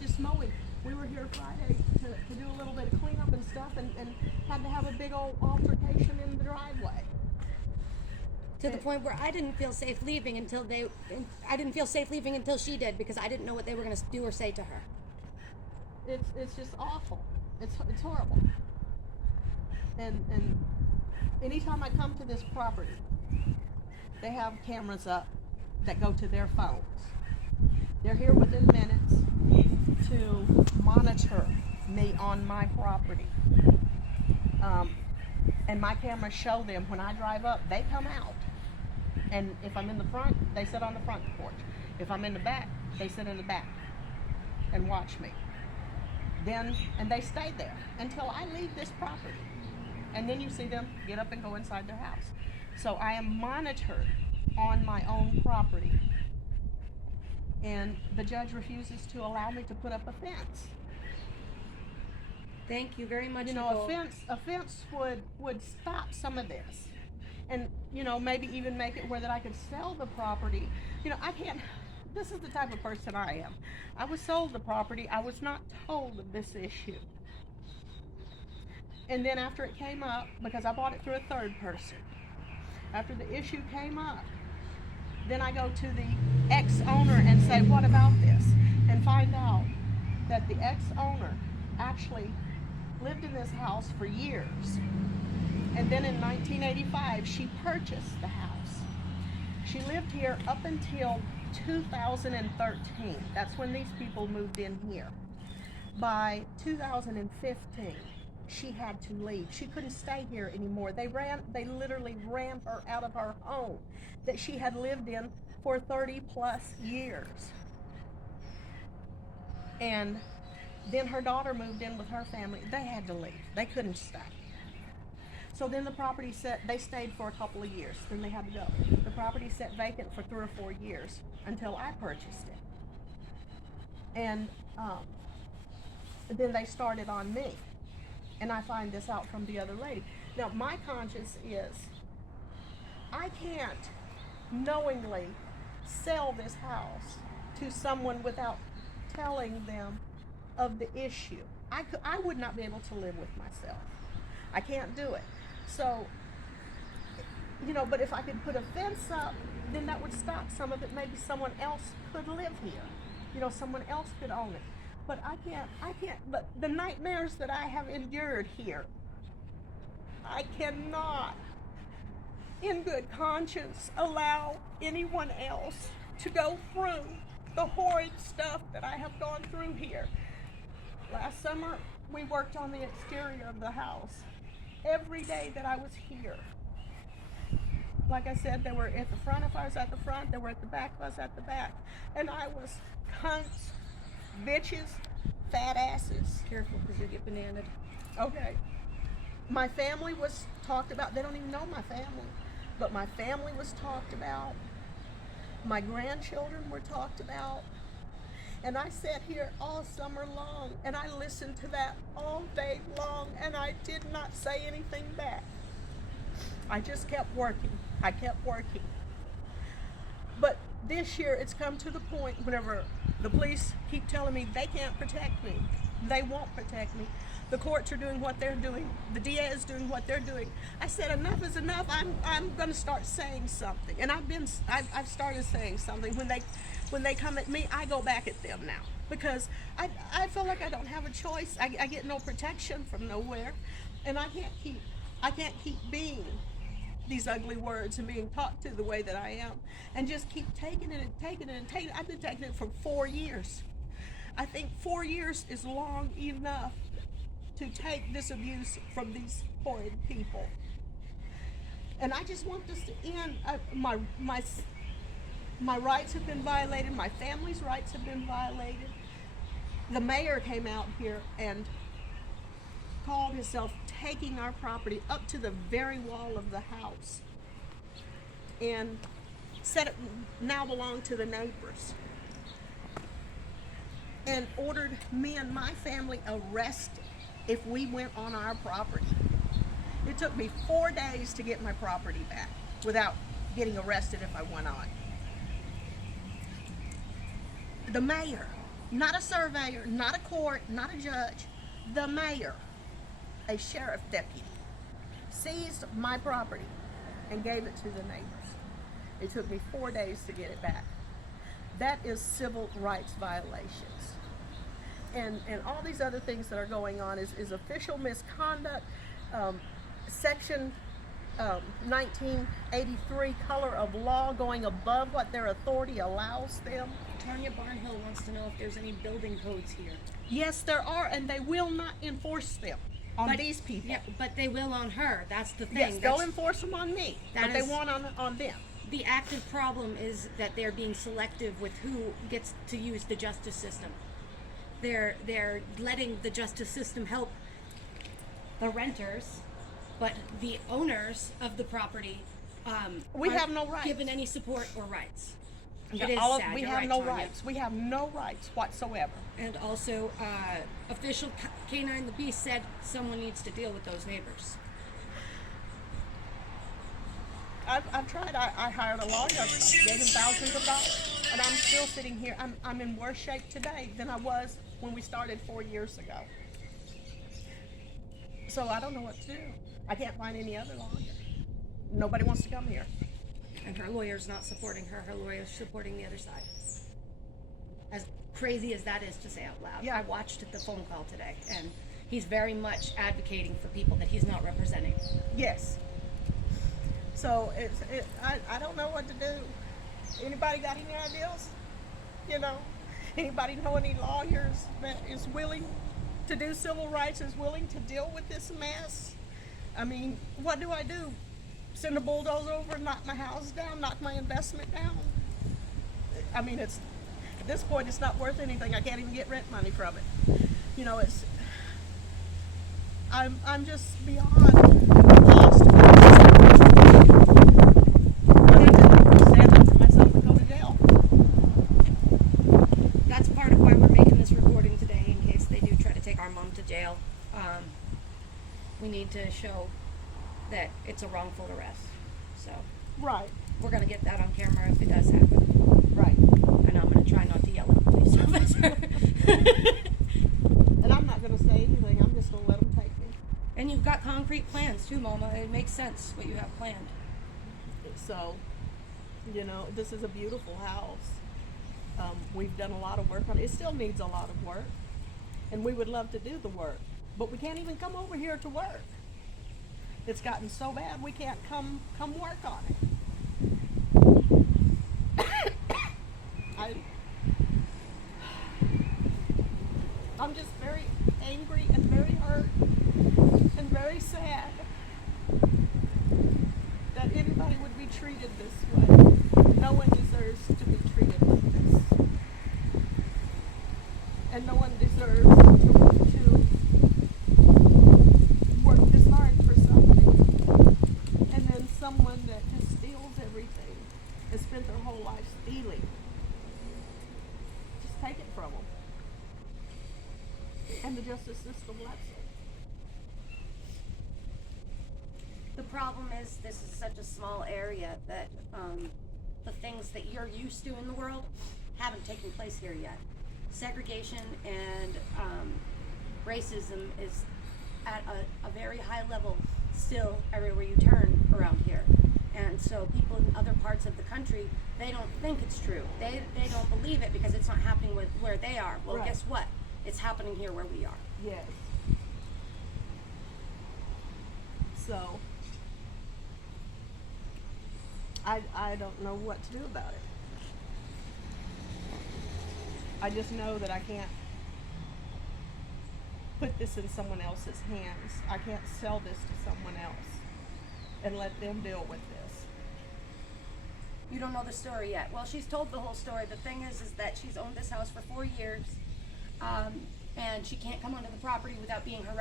just mowing. We were here Friday to do a little bit of cleanup and stuff, and had to have a big old altercation in the driveway. To the point where I didn't feel safe leaving until she did, because I didn't know what they were going to do or say to her. It's just awful. It's horrible. And anytime I come to this property, they have cameras up that go to their phones. They're here within minutes to monitor me on my property. And my cameras show them when I drive up, they come out. And if I'm in the front, they sit on the front porch. If I'm in the back, they sit in the back and watch me. And they stay there until I leave this property. And then you see them get up and go inside their house. So I am monitored on my own property. And the judge refuses to allow me to put up a fence. Thank you very much. You know, a fence would stop some of this. And, you know, maybe even make it where that I could sell the property. You know, I can't, this is the type of person I am. I was sold the property. I was not told of this issue. And then after it came up, because I bought it through a third person, after the issue came up, then I go to the ex-owner and say, what about this? And find out that the ex-owner actually lived in this house for years. And then in 1985, she purchased the house. She lived here up until 2013. That's when these people moved in here. By 2015, she had to leave. She couldn't stay here anymore. They literally ran her out of her home that she had lived in for 30 plus years. And then her daughter moved in with her family. They had to leave. They couldn't stay. So then the property they stayed for a couple of years. Then they had to go. The property sat vacant for 3 or 4 years until I purchased it. And then they started on me. And I find this out from the other lady. Now, my conscience is, I can't knowingly sell this house to someone without telling them of the issue. I would not be able to live with myself. I can't do it. So, you know, but if I could put a fence up, then that would stop some of it. Maybe someone else could live here. You know, someone else could own it. But I can't, but the nightmares that I have endured here, I cannot, in good conscience, allow anyone else to go through the horrid stuff that I have gone through here. Last summer, we worked on the exterior of the house. Every day that I was here, like I said, they were at the front if I was at the front, they were at the back if I was at the back. And I was cunts, bitches, fat asses. Careful, because you get bananaed. Okay. My family was talked about. They don't even know my family. But my family was talked about. My grandchildren were talked about. And I sat here all summer long, and I listened to that all day long, and I did not say anything back. I just kept working. I kept working. But this year, it's come to the point whenever the police keep telling me they can't protect me. They won't protect me. The courts are doing what they're doing. The DA is doing what they're doing. I said, enough is enough. I'm going to start saying something. And I've started saying something. When they come at me, I go back at them now. Because I feel like I don't have a choice. I get no protection from nowhere. And I can't keep being these ugly words and being talked to the way that I am. And just keep taking it and taking it and taking it. I've been taking it for 4 years. I think 4 years is long enough to take this abuse from these horrid people. And I just want this to end. My rights have been violated. My family's rights have been violated. The mayor came out here and called himself taking our property up to the very wall of the house and said it now belonged to the neighbors, and ordered me and my family arrested if we went on our property. It took me 4 days to get my property back without getting arrested if I went on. The mayor not a surveyor, not a court, not a judge, the mayor, a sheriff deputy, seized my property and gave it to the neighbors. It took me 4 days to get it back. That is civil rights violations. And all these other things that are going on is official misconduct, section 1983 color of law going above what their authority allows them. Tanya Barnhill wants to know if there's any building codes here. Yes, there are, and they will not enforce them on these people. Yeah, but they will on her. That's the thing. Yes, they'll enforce them on me, that but they is- won't on them. The active problem is that they're being selective with who gets to use the justice system. They're letting the justice system help the renters, but the owners of the property We aren't have no rights. given any support or rights. Yeah, It is sad. we You're have right, no Tanya. rights. We have no rights whatsoever. And also, official K9 the Beast said someone needs to deal with those neighbors. I've tried. I hired a lawyer, gave him thousands of dollars, and I'm still sitting here. I'm in worse shape today than I was when we started 4 years ago. So I don't know what to do. I can't find any other lawyer. Nobody wants to come here. And her lawyer's not supporting her. Her lawyer's supporting the other side. As crazy as that is to say out loud. Yeah. I watched the phone call today, and he's very much advocating for people that he's not representing. Yes. So I don't know what to do. Anybody got any ideas? You know, anybody know any lawyers that is willing to do civil rights, is willing to deal with this mess? I mean, what do I do? Send a bulldozer over and knock my house down, knock my investment down? I mean, at this point, it's not worth anything. I can't even get rent money from it. You know, I'm just beyond lost. I need to stand up for myself and go to jail. That's part of why we're making this recording today, in case they do try to take our mom to jail. We need to show that it's a wrongful arrest. So Right, we're going to get that on camera if it does happen. right. And I'm going to try not to yell at the police officer. And I'm not going to say anything. I'm just going to let them take me. And you've got concrete plans too, Mama. It makes sense what you have planned. So, you know, this is a beautiful house. We've done a lot of work on it. It still needs a lot of work. And we would love to do the work. But we can't even come over here to work. It's gotten so bad we can't come work on it. I'm just very angry and very hurt and very sad that anybody would be treated this way. No one deserves to be treated like this. And no one deserves to work this hard for something. And then someone that just steals everything and spent their whole life stealing, just take it from them. And the justice system lets it. The problem is this is such a small area that the things that you're used to in the world haven't taken place here yet. Segregation and racism is at a very high level still everywhere you turn around here. And so people in other parts of the country, they don't think it's true. They don't believe it because it's not happening where they are. Well, Right. guess what? It's happening here where we are. Yes. So, I don't know what to do about it. I just know that I can't put this in someone else's hands. I can't sell this to someone else and let them deal with this. You don't know the story yet. Well, she's told the whole story. The thing is that she's owned this house for 4 years, and she can't come onto the property without being harassed.